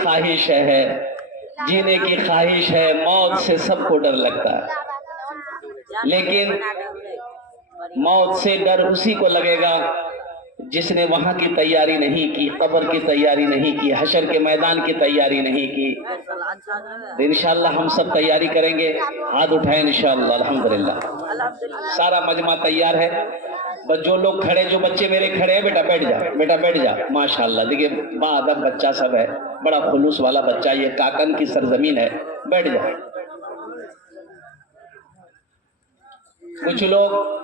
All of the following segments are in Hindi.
ख्वाहिश है, जीने की ख्वाहिश है, मौत से सबको डर लगता है, लेकिन मौत से डर उसी को लगेगा जिसने वहां की तैयारी नहीं की, कब्र की तैयारी नहीं की, हशर के मैदान की तैयारी नहीं की। इंशाअल्लाह हम सब तैयारी करेंगे। हाथ उठाएं इंशाअल्लाह। अल्हम्दुलिल्लाह सारा मजमा तैयार है। बस जो लोग खड़े, जो बच्चे मेरे खड़े हैं, बेटा बैठ जा, बेटा बैठ जा। माशाअल्लाह देखिए बाअदब बच्चा सब है, बड़ा खुलूस वाला बच्चा, ये काकन की सरजमीन है, बैठ जा। कुछ लोग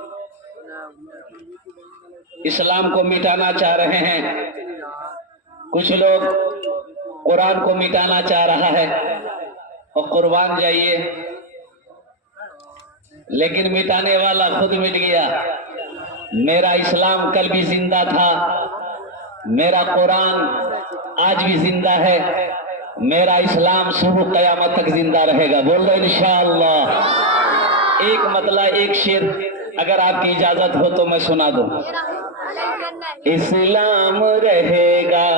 इस्लाम को मिटाना चाह रहे हैं, कुछ लोग कुरान को मिटाना चाह रहा है, और कुर्बान जाइए, लेकिन मिटाने वाला खुद मिट गया। मेरा इस्लाम कल भी जिंदा था, मेरा कुरान आज भी जिंदा है, मेरा इस्लाम सुबह क़यामत तक जिंदा रहेगा। बोल दो इंशाअल्लाह। एक मतला, एक शेर अगर आपकी इजाजत हो तो मैं सुना दूं। इस्लाम रहेगा,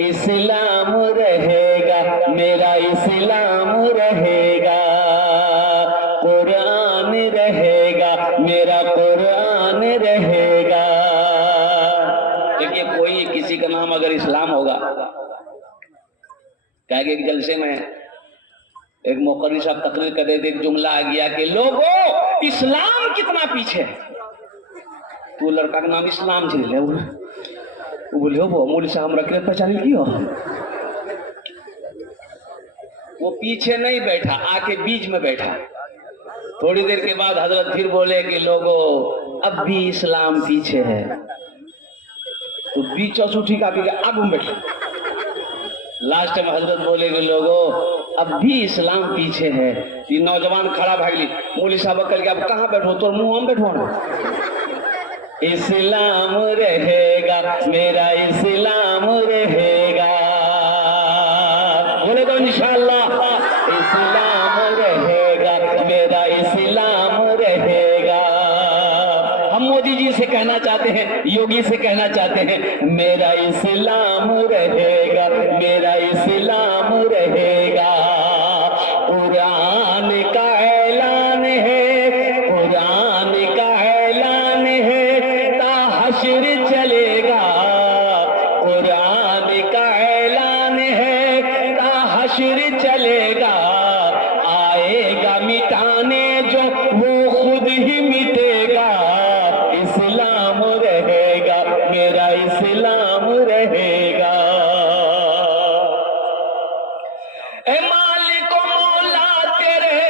इस्लाम रहेगा, मेरा इस्लाम रहेगा, कुरान रहेगा, मेरा कुरान रहेगा। देखिए कोई किसी का नाम अगर इस्लाम होगा, क्या एक जलसे में एक मुकर्री साहब तकरीर कर रहे थे, एक जुमला आ गया कि लोगों इस्लाम कितना पीछे है। तो लड़का का नाम इस्लाम झेल है, वो बोले हो मौलवी साहब रख रहे पहचान की हो। वो पीछे नहीं बैठा, आके बीच में बैठा। थोड़ी देर के बाद हजरत फिर बोले कि लोगों अब भी इस्लाम पीछे है। तो बीच उठी का अब हम बैठे। लास्ट में हजरत बोले कि लोगों अब भी इस्लाम पीछे है। ये नौजवान खड़ा भागली, मौलवी साहब कल के अब कहाँ बैठो, तो मुंह हम बैठो ना। इस्लाम रहेगा, मेरा इस्लाम रहेगा, बोले तो इंशाअल्लाह। इस्लाम रहेगा, मेरा इस्लाम रहेगा। हम मोदी जी से कहना चाहते हैं, योगी से कहना चाहते हैं, मेरा इस्लाम रहेगा, मेरा इस्लाम रहेगा। कुरान का ऐलान है, कुरान का ऐलान है, ता हश्र चलेगा। कुरान का ऐलान है, ता हश्र चलेगा। आएगा मिटाने जो वो खुद ही मिटेगा। इस्लाम रहेगा, मेरा इस्लाम रहेगा। ए मालिक मौला तेरे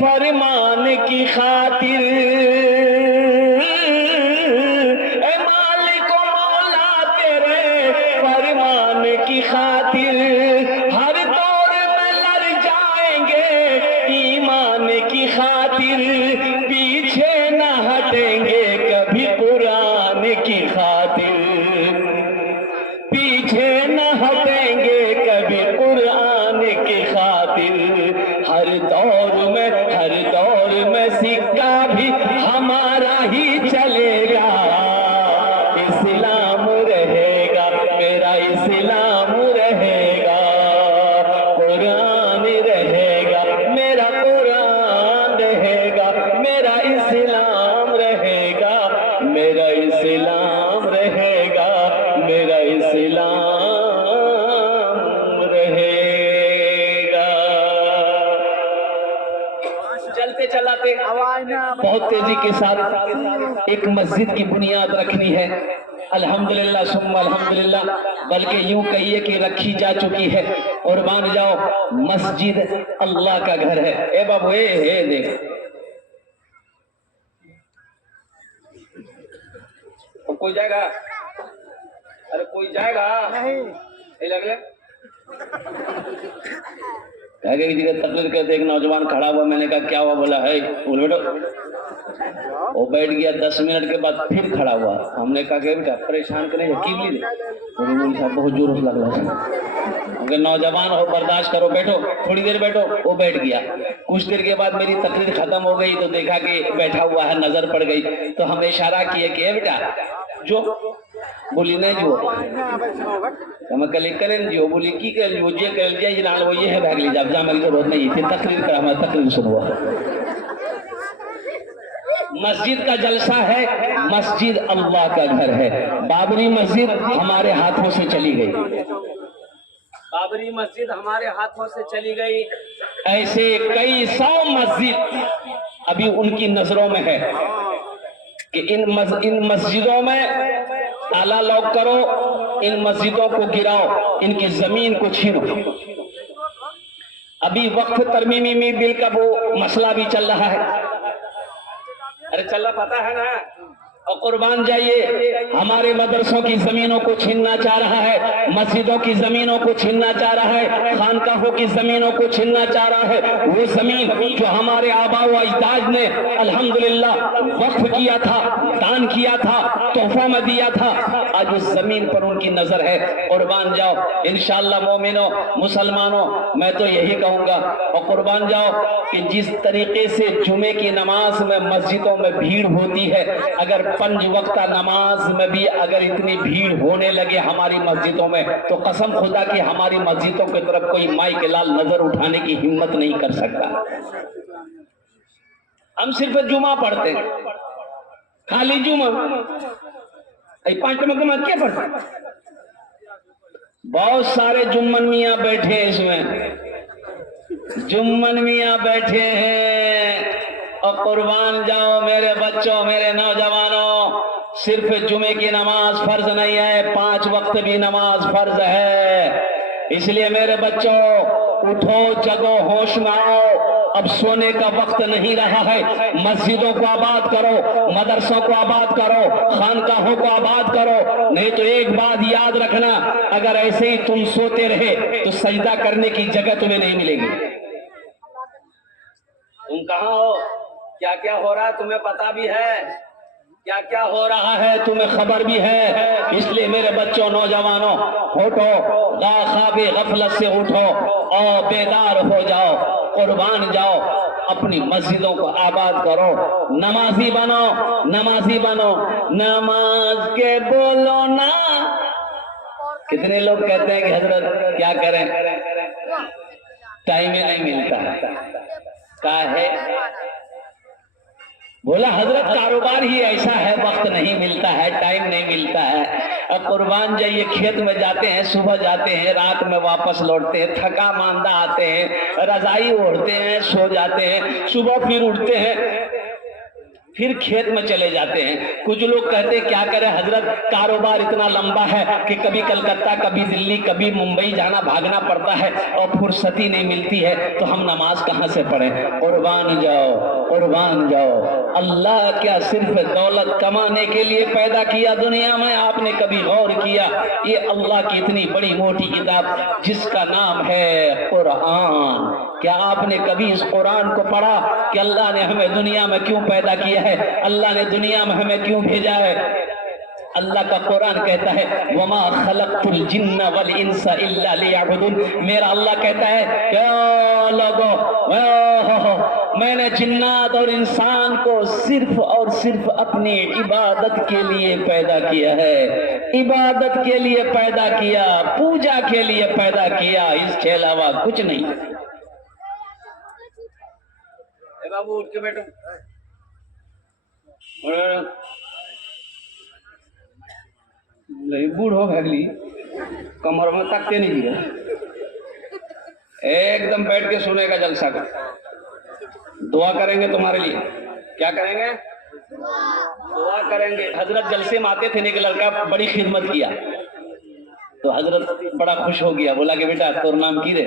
फरमान की खातिर, ए मालिक मौला तेरे फरमान की खातिर, हर दौर में लड़ जाएंगे ईमान की खातिर। पीछे न हटेंगे कभी कुरान की खातिर, पीछे न हटेंगे कभी कुरान की खातिर। हर दौर में सिक्का भी हमारा ही चलेगा। इस्लाम रहेगा, मेरा इस्लाम रहेगा, कुरान रहेगा, मेरा कुरान रहेगा, मेरा इस्लाम रहेगा, मेरा इस्लाम रहेगा, मेरा इस्लाम रहेगा। चलते चलाते बहुत तेजी के साथ एक मस्जिद की बुनियाद रखनी है। अल्हम्दुलिल्लाह सुम्मा अल्हम्दुलिल्लाह, बल्कि यूं कहिए कि रखी जा चुकी है। और मान जाओ मस्जिद अल्लाह का घर है। ए बाबू ए देख, कोई जाएगा? अरे कोई जाएगा नहीं, लगे एक जगह तकरीर करते एक नौजवान खड़ा हुआ, मैंने कहा क्या हुआ? बोला है बोल बेटो। वो बैठ गया, 10 मिनट के बाद फिर खड़ा हुआ। हमने कहा कि बेटा परेशान करें की साहब बहुत जोर से लग रहा है, नौजवान हो बर्दाश्त करो, बैठो थोड़ी देर बैठो। वो बैठ गया। कुछ देर के बाद मेरी तकरीर खत्म हो गई तो देखा कि बैठा हुआ है, नजर पड़ गई तो हमने इशारा किया कि बेटा जो बोली नहीं जो हम कल करें जो बोली की कर जो जे कर जाए जनाल वो ये है भाग ली जब जाने की जरूरत नहीं थी तकरीर कर हमारा तकरीर सुनवा। मस्जिद का जलसा है, मस्जिद अल्लाह का घर है। बाबरी मस्जिद हमारे हाथों से चली गई, बाबरी मस्जिद हमारे हाथों से चली गई। ऐसे कई 100 मस्जिद अभी उनकी नजरों में है कि इन मस्जिदों में ताला लॉक करो, इन मस्जिदों को गिराओ, इनकी जमीन को छीनो। अभी वक्फ तरमीमी में बिल का वो मसला भी चल रहा है। अरे चल पता है ना। और कुर्बान जाइए, हमारे मदरसों की जमीनों को छीनना चाह रहा है, मस्जिदों की जमीनों को छीनना चाह रहा है, खानकाहों की जमीनों को छीनना चाह रहा है। वो जमीन जो हमारे आबा व अजदाद ने अल्हम्दुलिल्लाह वक्फ किया था, दान किया था, तोहफा में दिया था, आज उस जमीन पर उनकी नजर है। कुर्बान जाओ इंशाअल्लाह मोमिनो मुसलमानों, मैं तो यही कहूंगा। और कुर्बान जाओ कि जिस तरीके से जुमे की नमाज में मस्जिदों में भीड़ होती है, अगर 5 वक्ता नमाज में भी अगर इतनी भीड़ होने लगे हमारी मस्जिदों में, तो कसम खुदा की हमारी मस्जिदों की तरफ कोई माई के लाल नजर उठाने की हिम्मत नहीं कर सकता। हम सिर्फ जुमा पढ़ते हैं, खाली जुमा 5 में क्या पढ़ते। बहुत सारे जुम्मन मियाँ बैठे हैं, इसमें जुम्मन मियाँ बैठे हैं। और कुर्बान जाओ मेरे बच्चों, मेरे नौजवानों, सिर्फ जुमे की नमाज फर्ज नहीं है, 5 वक्त भी नमाज फर्ज है। इसलिए मेरे बच्चों उठो, जगो, होश में आओ। अब सोने का वक्त नहीं रहा है। मस्जिदों को आबाद करो, मदरसों को आबाद करो, खानकाहों को आबाद करो। नहीं तो एक बात याद रखना, अगर ऐसे ही तुम सोते रहे तो सजदा करने की जगह तुम्हें नहीं मिलेगी। तुम कहाँ हो, क्या क्या हो रहा है तुम्हें पता भी है, क्या क्या हो रहा है तुम्हें खबर भी है। इसलिए मेरे बच्चों, नौजवानों, उठो, ख्वाबे गफलत से उठो और बेदार हो जाओ। कुर्बान जाओ, अपनी मस्जिदों को आबाद करो, नमाजी बनो, नमाजी बनो। नमाज के बोलो ना। कितने लोग कहते हैं कि हजरत क्या करें, टाइम ही नहीं मिलता। काहे? बोला हजरत कारोबार ही ऐसा है, वक्त नहीं मिलता है, टाइम नहीं मिलता है। अब कुर्बान जाइए, खेत में जाते हैं, सुबह जाते हैं, रात में वापस लौटते हैं, थका मांदा आते हैं, रजाई ओढ़ते हैं, सो जाते हैं, सुबह फिर उठते हैं, फिर खेत में चले जाते हैं। कुछ लोग कहते हैं क्या करें हजरत, कारोबार इतना लंबा है कि कभी कलकत्ता, कभी दिल्ली, कभी मुंबई जाना, भागना पड़ता है और फुर्सती नहीं मिलती है, तो हम नमाज कहाँ से पढ़ें। कुर्बान जाओ, कुर्बान जाओ। अल्लाह क्या सिर्फ दौलत कमाने के लिए पैदा किया दुनिया में? आपने कभी गौर किया? ये अल्लाह की इतनी बड़ी मोटी किताब जिसका नाम है कुरान, क्या आपने कभी इस कुरान को पढ़ा कि अल्लाह ने हमें दुनिया में क्यों पैदा किया है, अल्लाह ने दुनिया में हमें क्यों भेजा है? अल्लाह का कुरान कहता है वमा खलक़तुल जिन्ना वल इंसा इल्ला लियअबुदून। मेरा अल्लाह कहता है क्या लोगों, मैंने जिन्नात और इंसान को सिर्फ और सिर्फ अपनी इबादत के लिए पैदा किया है, इबादत के लिए पैदा किया, पूजा के लिए पैदा किया, इसके अलावा कुछ नहीं। बाबू उठ के बैठो। बूढ़ो भगली कमर में तकते नहीं दिया, एकदम बैठ के सुनेगा जलसा का। दुआ करेंगे तुम्हारे लिए। क्या करेंगे? दुआ करेंगे। हजरत जलसे में आते थे, एक लड़का बड़ी खिदमत किया तो हजरत बड़ा खुश हो गया, बोला कि बेटा तोर नाम की रे?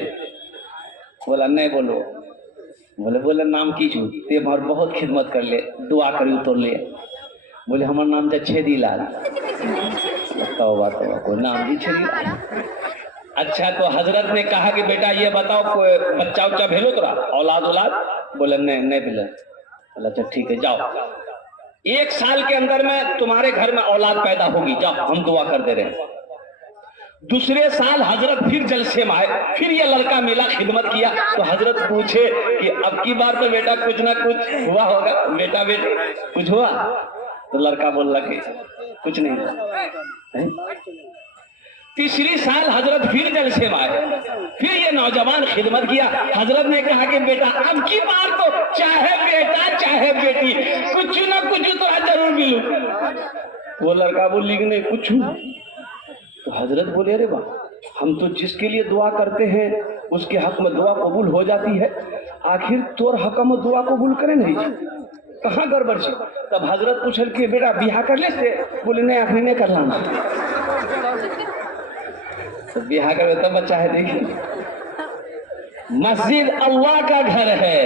बोला नहीं बोलो। बोले नाम की छू ते हमार बहुत खिदमत कर ले, दुआ करी तोर ले। बोले हमार नाम था छेदीलाल। बताओ कोई नाम भी छेदीलाल? अच्छा तो हजरत ने कहा कि बेटा ये बताओ कोई बच्चा उच्चा भेलो तोरा, औलाद औलाद? बोले नहीं भेलो। बोला अच्छा ठीक है, जाओ 1 साल के अंदर में तुम्हारे घर में औलाद पैदा होगी, जाओ हम दुआ कर दे रहे हैं। दूसरे साल हजरत फिर जलसे में आए, फिर ये लड़का मिला, खिदमत किया तो हजरत पूछे कि अब की बार तो बेटा कुछ ना कुछ हुआ होगा, बेटा कुछ हुआ? तो लड़का बोल लगे कुछ नहीं हुआ। तीसरी साल हजरत फिर जलसे में आए, फिर ये नौजवान खिदमत किया। हजरत ने कहा कि बेटा अब की बार तो चाहे बेटा चाहे बेटी कुछ ना कुछ तो जरूर मिलू। वो लड़का बोली कि नहीं कुछ। तो हजरत बोले अरे वाह, हम तो जिसके लिए दुआ करते हैं उसके हक में दुआ कबूल हो जाती है, आखिर तोर हक में दुआ कबूल करे नहीं, कहाँ गड़बड़ छे। तब हजरत पूछल कि बेटा बियाह कर ले से? बोले नहीं आखिर नहीं करना। तो बियाह कर तब बच्चा है। देखिए मस्जिद अल्लाह का घर है,